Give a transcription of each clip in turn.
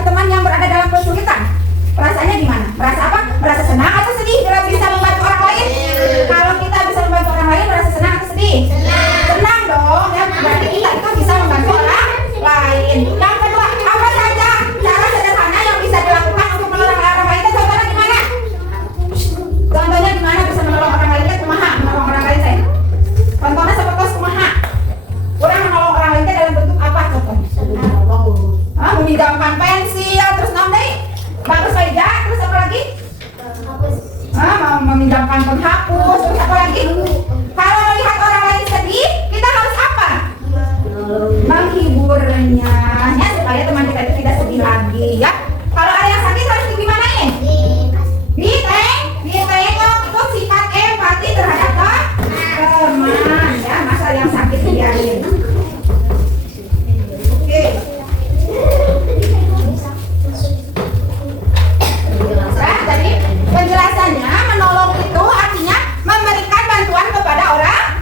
satu teman yang berada dalam kesulitan, perasaannya gimana? Merasa apa? Merasa senang atau sedih bila bisa membantu orang lain? Kalau kita bisa membantu orang lain, merasa senang atau sedih? Senang dong, ya. Berarti kita itu bisa membantu orang lain. Yang kedua, apa saja cara sederhana yang bisa dilakukan untuk menolong orang lain? Contohnya gimana? Contohnya gimana bisa menolong orang lain? Kumaha menolong orang lain saya? Contohnya seperti kumaha? Orang menolong orang lain dalam bentuk apa contohnya? Meminjamkan pensil, terus nanti bagus saja, terus apa lagi? Meminjamkan penghapus, terus apa lagi? Kalau melihat orang lain sedih, kita harus apa? Menghiburnya, ya, supaya teman kita itu tidak sedih lagi, ya. Kalau ada yang sakit harus digimanain? Ditengok, itu sifat empati terhadap teman, ya. Masa yang sakit dibiarin. Oke. Jadi penjelasannya menolong itu artinya memberikan bantuan kepada orang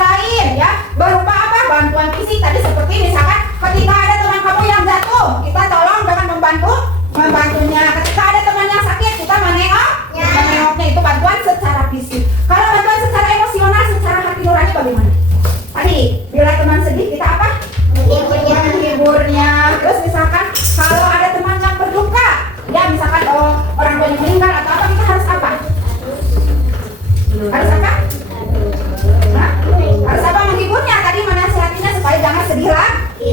lain, ya. Berupa apa? Bantuan fisik tadi, seperti misalkan ketika ada teman kamu yang jatuh, kita tolong dengan membantunya. Ketika ada teman yang sakit, kita menengoknya, itu bantuan secara fisik. Kalau bantuan secara emosional, secara hati nurani bagaimana? Tadi bila teman sedih, kita apa? Menghiburnya. Terus misalkan kalau ada teman yang berduka, ya misalkan orang tuanya meninggal atau apa, kita harus apa? Harus apa? Harus apa? Menghiburnya. Tadi menasihatinya supaya jangan sedih lagi.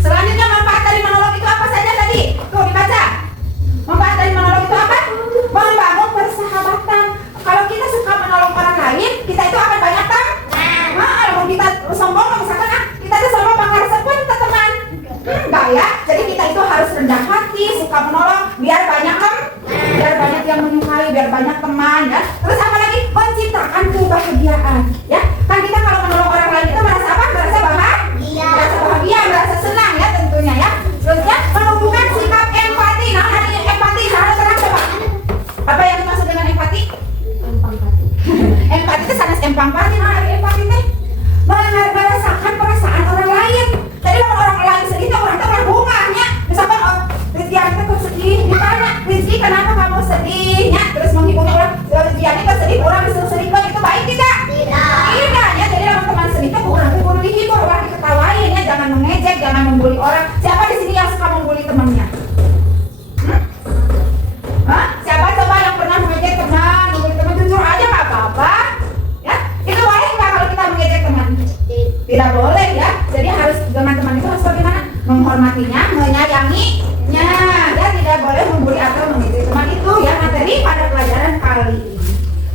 Selanjutnya manfaat dari menolong itu apa saja tadi? Tuh dibaca. Manfaat dari menolong itu apa? Membangun persahabatan. Kalau kita suka menolong orang lain, kita itu akan banyak kalau kita sombong, misalkan kita itu sombong mengharuskan pun ke teman. Enggak, ya. Jadi kita itu harus rendah hati, suka menolong, biar banyak yang menyukai, biar banyak teman, ya. Terus apa lagi? Menciptakan kebahagiaan, ya. Kan kita kalau menolong orang lain itu merasa apa? Merasa bahagia, merasa senang, ya, tentunya, ya. Selanjutnya menumbuhkan sikap empati. Nah, empati harus terang coba. Apa yang dimaksud dengan empati? Empati itu sanes empati, nah empati teh merasakan perasaan orang lain. Jadi kalau orang lain sedih, orang itu bunga, misalkan Rizkian itu sedih, ditanya, Rizki kenapa kamu sedihnya? Terus menghibur orang, Rizkian itu sedih, orang disuruh sedih, itu baik tidak? Tidak, ya. Jadi kalau teman sedih itu bukan dihibur, orang diketawain, ya. Jangan mengejek, jangan membuli orang. Siapa di sini yang suka membuli temannya? Siapa coba yang pernah mengejek teman, membuli teman? Jujur aja, nggak apa-apa, ya. Itu boleh nggak kalau kita mengejek teman? Tidak boleh, ya. Jadi harus teman-teman itu harus bagaimana? Menghormatinya, menyayanginya, ya. Tidak boleh membuli atau mengejek teman. Itu ya materi pada pelajaran kali ini.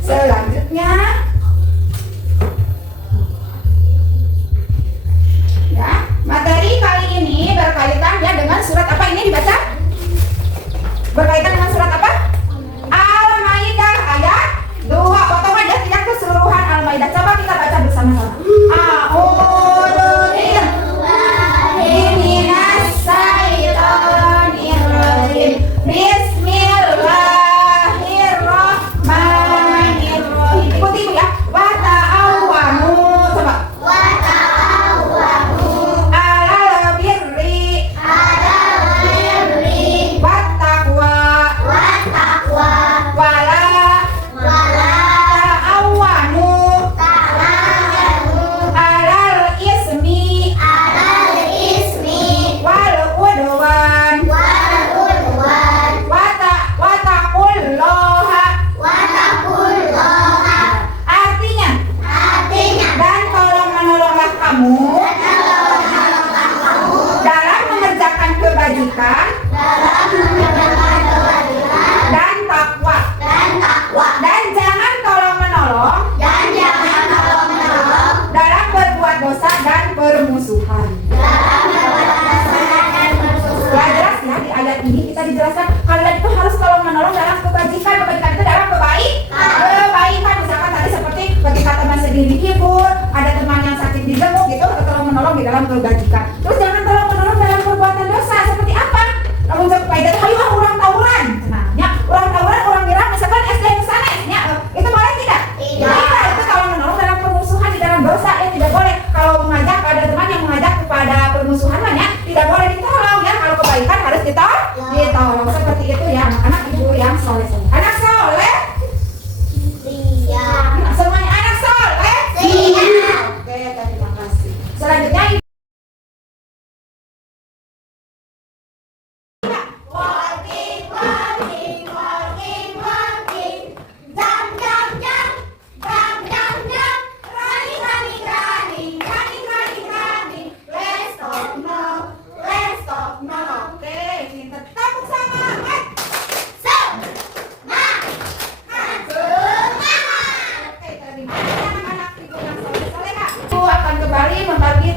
Selanjutnya, ya, materi kali ini berkaitan, ya, dengan surat apa ini dibaca? Berkaitan dengan surat apa? Al-Maidah ayat 2. Potong aja tidak keseluruhan Al-Maidah. Coba kita baca bersama-sama. Bismillahirrahmanirrahim. Ikuti ibu, ya. Wa ta'awanu. Coba. Wa ta'awanu. Alal birri. Wattaqwa. Wala ta'awanu. Alal ismi. Wal udwan. Wattaqullaha. Artinya, dan tolong menolonglah kamu dalam mengerjakan kebajikan dan takwa. Dan jangan tolong menolong dalam berbuat dosa dan permusuhan. Ya, jelas, ya, di ayat ini kita dijelaskan kalian itu harus tolong menolong dalam kebajikan itu dalam kebaikan. Misalkan tadi seperti ketika teman sedih dihibur, ada teman yang sakit dijenguk, gitu, tolong menolong di dalam kebajikan. Terus jangan tolong menolong dalam perbuatan dosa. Seperti apa? Namun kaidah hayu orang tawuran. Nah, ya, orang tawuran, orang dirang, misalkan SD sana, ya, itu boleh tidak? Tidak. Itu tolong menolong dalam permusuhan, di dalam dosa, ya, tidak boleh. Kalau mengajak ada teman yang mengajak kepada permusuhan, ya, tidak boleh ditolong, ya. Kalau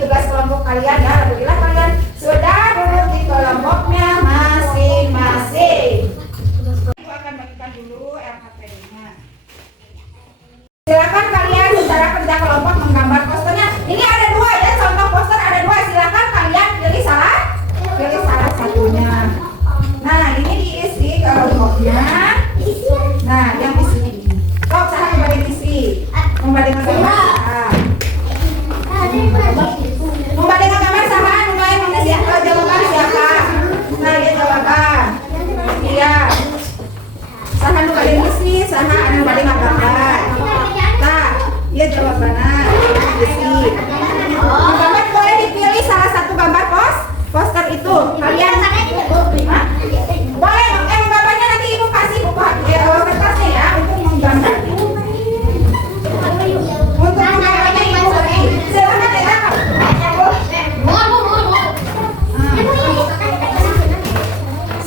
tugas kelompok kalian ya. Alhamdulillah kalian sudah duduk di kelompoknya masing-masing. Aku akan bagikan dulu LKPD-nya. Silakan kalian secara kerja kelompok menggambar posternya. Ini ada dua ya, contoh poster ada dua. Silakan kalian pilih salah satunya. Nah, ini diisi kelompoknya. Nah, yang isinya ini. Kok saya kembali isi. Kembali ke gambar. Kembali ke gambar saha mulai mengisi jawaban siapa? Nah, ya jawaban. Iya. Saha nu bade ngisi, saha anu bade ngagambar. Nah, iya jawabannya. Isi. Gambar boleh dipilih salah satu gambar poster itu. Kalian boleh gambarnya nanti ibu kasih buku kertasnya ya untuk menggambar. Untuk menggambarnya ibu beri. Silakan ya.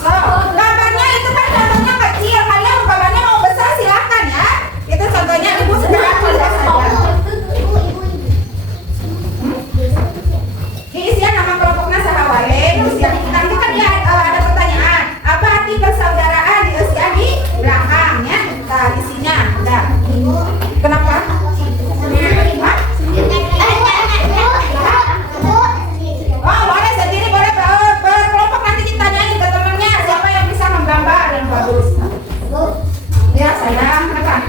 So, gambarnya itu kan contohnya kecil. Kalian gambarnya mau besar silakan ya. Itu contohnya ibu sederhana saja. Diisian nama kelompoknya saha wae. Nanti kan dia ada pertanyaan. Apa arti persaudaraan? Diisian di belakangnya. Nah, isinya ada. Kenapa? Oh, boleh sendiri, boleh berkelompok nanti ditanyain ke temannya siapa yang bisa menggambar yang bagus. Ya, sayang, kenapa?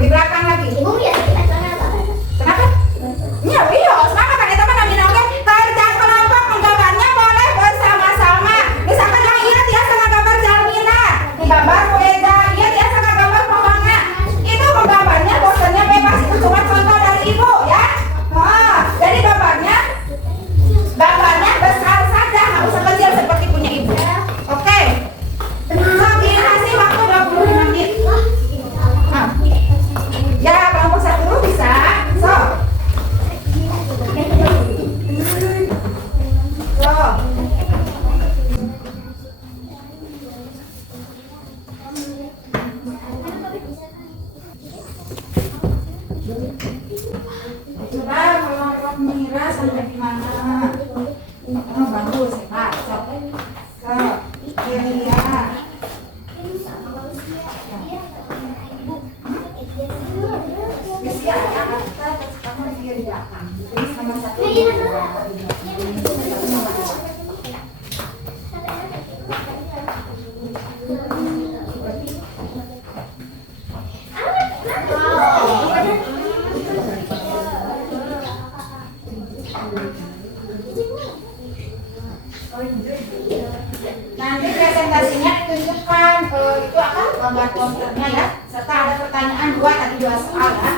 Di belakang lagi. Kenapa? Iya, sama kan teman kami nongke kerja kelompok menggambarnya boleh bersama-sama. Misalkan yang iya dia sama gambar Jalmina, gambar Weda, iya dia sama gambar pohonnya. Itu menggambarnya bosannya bebas, itu cuma contoh dari ibu ya. Jadi gambarnya besar saja, nggak usah kecil seperti punya ibu. Oke. So, dikasih waktu 25 menit. Ya, kelompok 1 bisa. So. Coba kelompok Mira sampai di mana? Oh, bagus, hebat. So, Delia. Bisa ya, kamu di belakang. Ini sama satu. Nanti presentasinya ditunjukkan itu akan gambar posternya ya, serta ada pertanyaan 2 tadi 2 soal ya.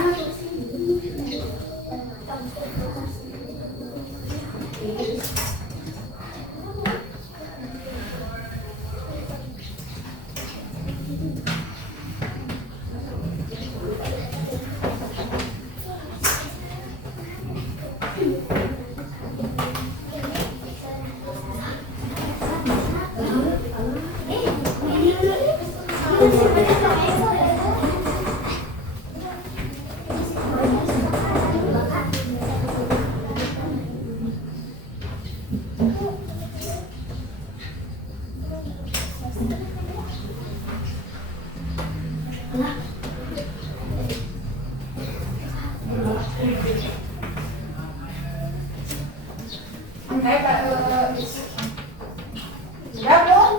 Sudah belum?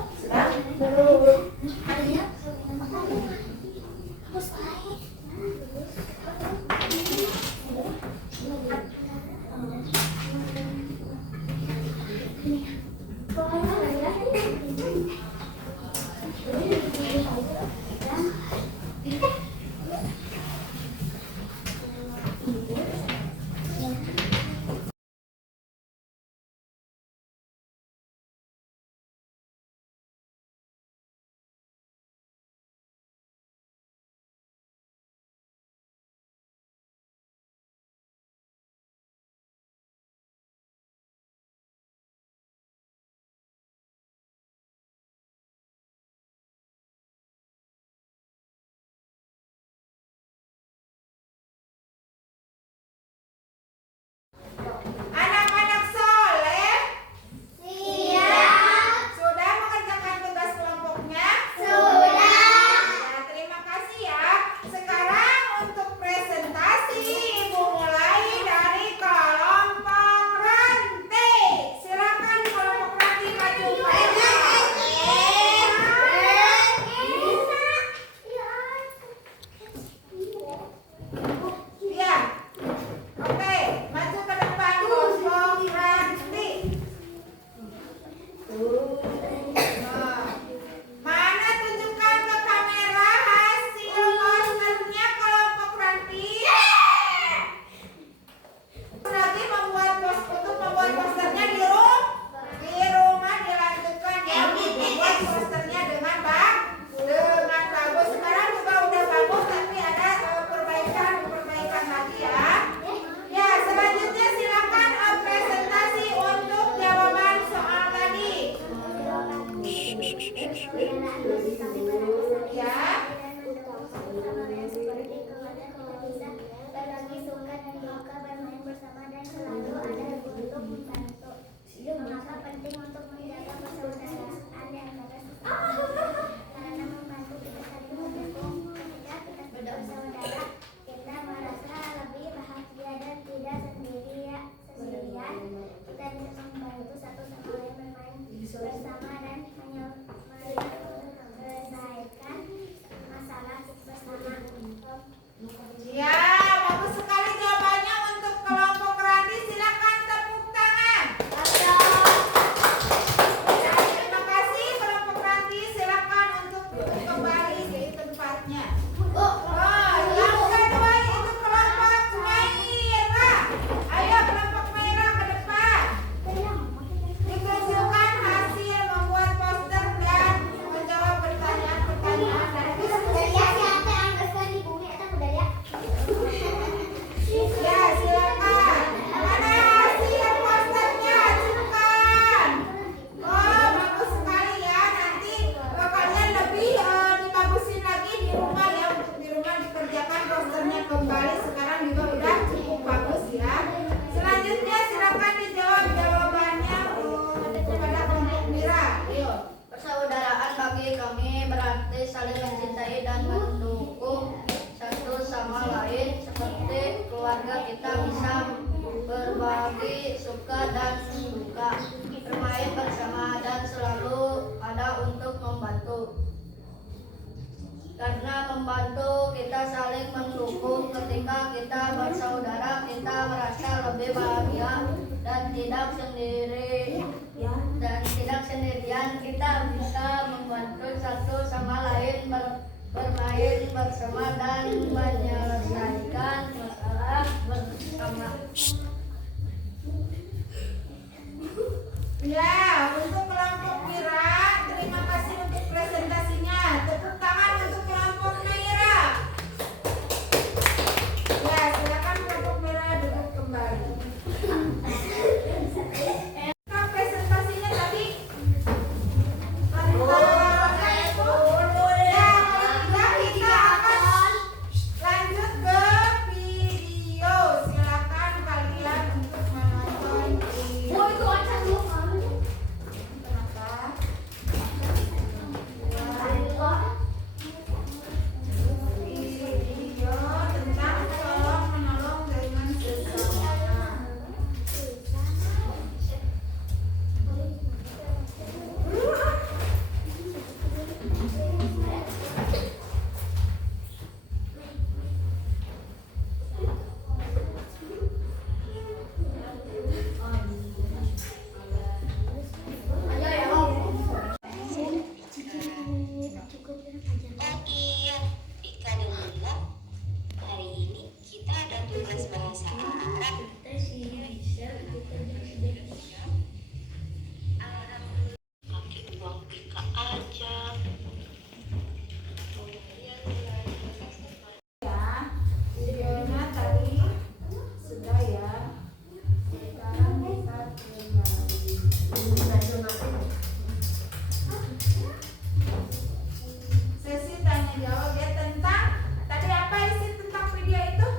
sehingga kita bisa berbagi suka dan duka, bermain bersama dan selalu ada untuk membantu. Karena membantu kita saling mendukung, ketika kita bersaudara kita merasa lebih bahagia dan tidak sendirian, kita bisa membantu satu sama lain bermain bersama dan menyelesaikan masalah bersama. Ya, untuk kelompok Mira, terima kasih untuk presentasinya. Tepuk tangan untuk kelompok Mira. Ya, silakan kelompok Mira duduk kembali. Presentasinya tadi. Lanjut ke video. Silakan kalian untuk menonton video. Video tentang tolong menolong dengan sesama. Pagi, Rika dan Lila. Hari ini kita ada tugas bahasa Arab. Pakai uang Rika aja. Ya, videonya tadi sudah ya. Sekarang kita kembali. Sesi tanya jawab ya tentang tadi apa isi tentang video itu?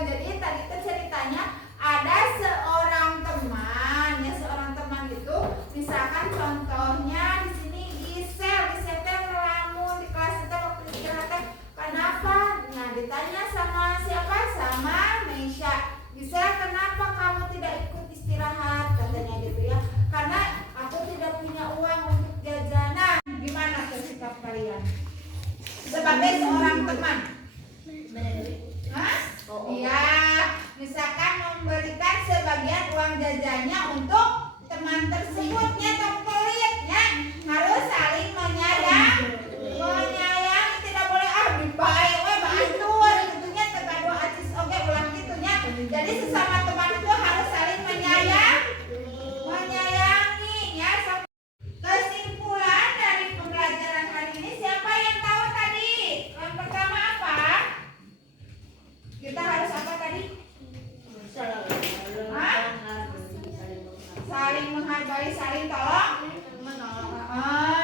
Jadi tadi itu ceritanya ada seorang teman ya, seorang teman itu misalkan contohnya di sini Gisel teh ngelamun di kelas itu waktu istirahat teh kenapa? Nah ditanya sama siapa? Sama Meisha. Gisel, kenapa kamu tidak ikut istirahat? Katanya gitu ya. Karena aku tidak punya uang untuk jajanan. Gimana tuh sikap kalian sebagai seorang teman? Hah? Iya, misalkan memberikan sebagian uang jajannya untuk teman tersebutnya, pelit ya, harus saling menyayangi, tidak boleh dibaik we bantur gitunya tegado acis oke ulah gitunya. Jadi sesama teman itu harus saling menyayangi ya. Kesimpulan dari pembelajaran hari ini siapa yang tahu tadi? Yang pertama apa? Kita harus apa tadi? Hah? Saling menghargai, saling tolong menolong.